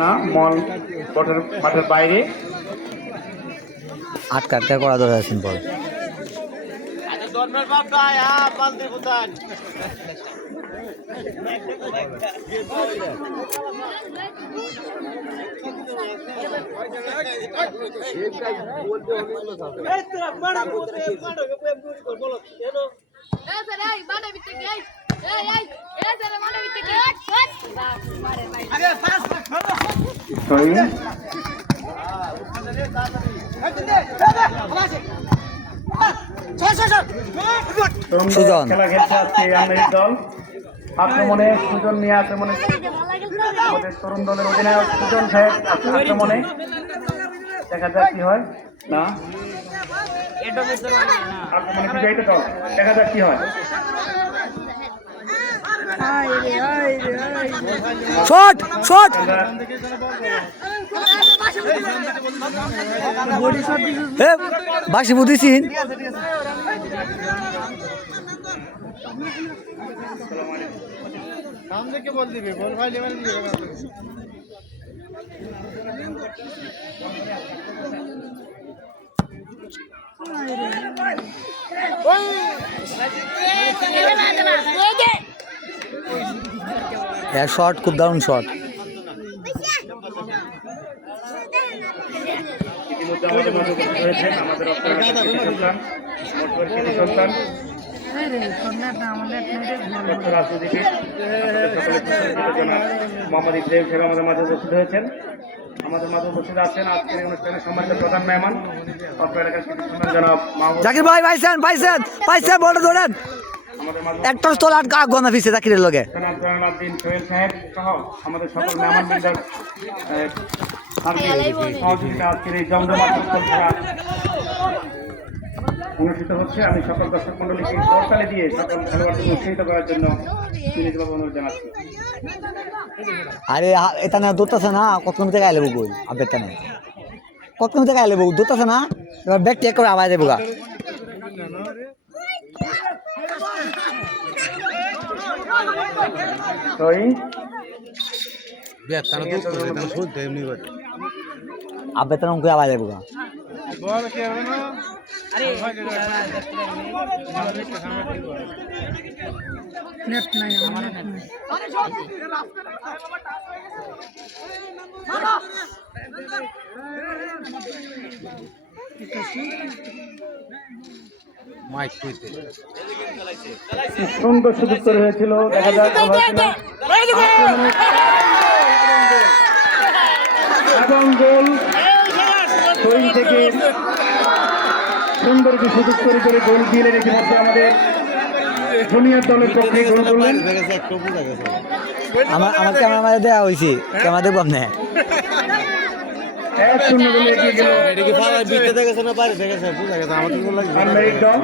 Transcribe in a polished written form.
না মল মাঠের বাইরে আটকা করা দরকার সিম্পল। সুজন খেলা খেলছে আজকে আমেরিক দল। আক্রমণে সুজন নিয়ে আক্রমণে আমাদের তরুণ দলের অধিনায়ক সুজন সাহেব আক্রমণে দেখা যাক কি হয়। না আক্রমণে বিজয়িত দল, দেখা যাক কি হয়। শট শট বাসি বুঝিস বল দিবে বল ভাই লেভেল দিবে। শট খুব দারুণ শট। ইতিমধ্যে আমাদের মাঝে উপস্থিত হয়েছেন আমাদের সন্তান মোহাম্মদ ইব্রাহিম সাহেব আমাদের মাঝে উপস্থিত হয়েছেন। আমাদের মাঝে উপস্থিত আছেন আজকের এই অনুষ্ঠানের সম্মানিত প্রধান মেহমান অত্র এলাকার কৃষি জনাব জাকির ভাই পাইছেন পাইছেন পাইছেন বলটা ধরেন একটা স্থল আটকা গনা ফিসে জাকিরের লগে জনাবদ্দিন সোহেল সাহেব সহ আমাদের সকল মেহমানবৃন্দের সহযোগিতা আজকের এই জমজমাট খেলা অনুষ্ঠিত হচ্ছে। আমি সকল দর্শক মন্ডলীকে করতালি দিয়ে সকল খেলোয়াড়দের উৎসাহিত করার জন্য বিনীতভাবে অনুরোধ জানাচ্ছি। আরে এটা না দৌড়তেছে না কত কম থেকে আইলে বই আপডেটটা নেই কত কম থেকে আইলে বউ দৌড়তেছে না এবার ব্যাগ টেক করে আবার দেবো গা। আপডেটটা নাম করে আবার দেবো গা। সুন্দর সুযোগ করে হয়েছিল, দেখা যাক এবং গোল শরীর থেকে সুন্দর একটি সুযোগ তৈরি করে গোল দিয়ে ইতিমধ্যে আমাদের জুনিয়র দলের পক্ষে গোল করলেন। আমার ক্যামেরা দেওয়া হয়েছে ক্যামেরা দেখবো আপনি 1-0 গোলে এগিয়ে গেল আমেরিক দল।